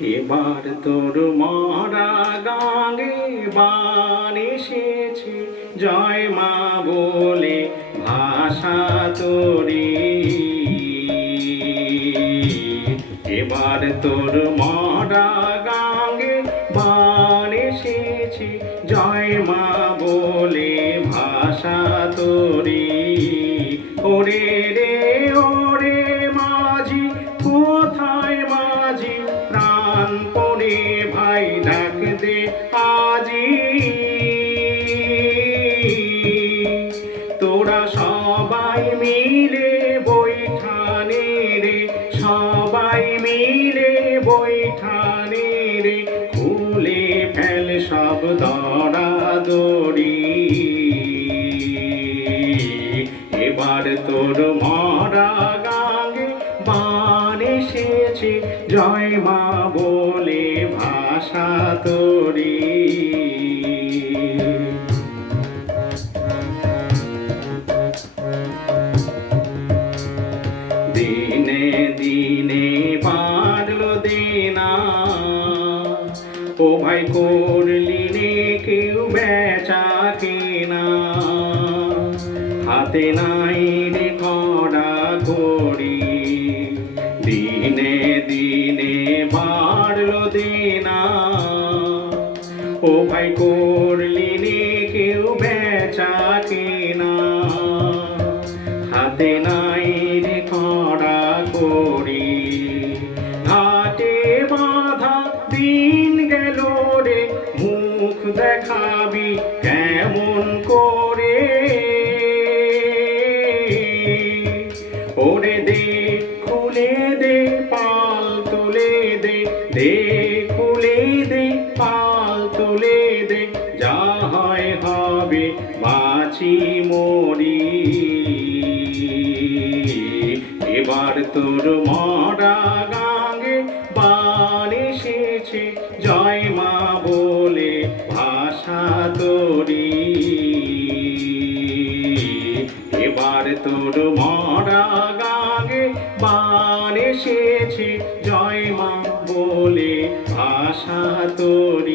এবার তোর মরা গাঙে বান এসেছে, জয় মা বলে ভাষা তোরি। এবার তোর মরা গাঙে বান এসেছে, জয় মা বলে ভাষা তোরি। ওরে রে ওরে মাঝি, কোথায় মাঝি, প্রাণ পড়ে ভাই ডাক দে আজি। তোরা সবাই মিলে বৈঠানে রে, সবাই মিলে বৈঠানে রে, খুলে ফেল সব দড়াদড়ি। এবার তোর মরা গাঙে বান এসেছে, জয় মা বলে ভাষা তোরি। দিনে দিনে বাড়লো দেনা, ও ভাই করলি নে কেউ বেচা কেনা। হাতে নাই রে খরা করি, দিনে দিনে বাড়লো দেনা। ও ভাই করলি নে কেউ বেচা কেনা। হাতে নাই রে খরা করি, ঘাটে বাঁধা দিন গেল রে, মুখ দেখাবি কেমন করে। ওরে দে খুলে দে পাল তুলে দে, দে খুলে দে পাল তুলে দে, যা হয় হবে বাঁচি মরি। এবার তোর মরা গাঙে বান এসেছে, জয় মা বলে ভাষা তোরি। এবার তোর মরা গাঙে বান এসেছে, জয় মা বলে ভাষা তোরি।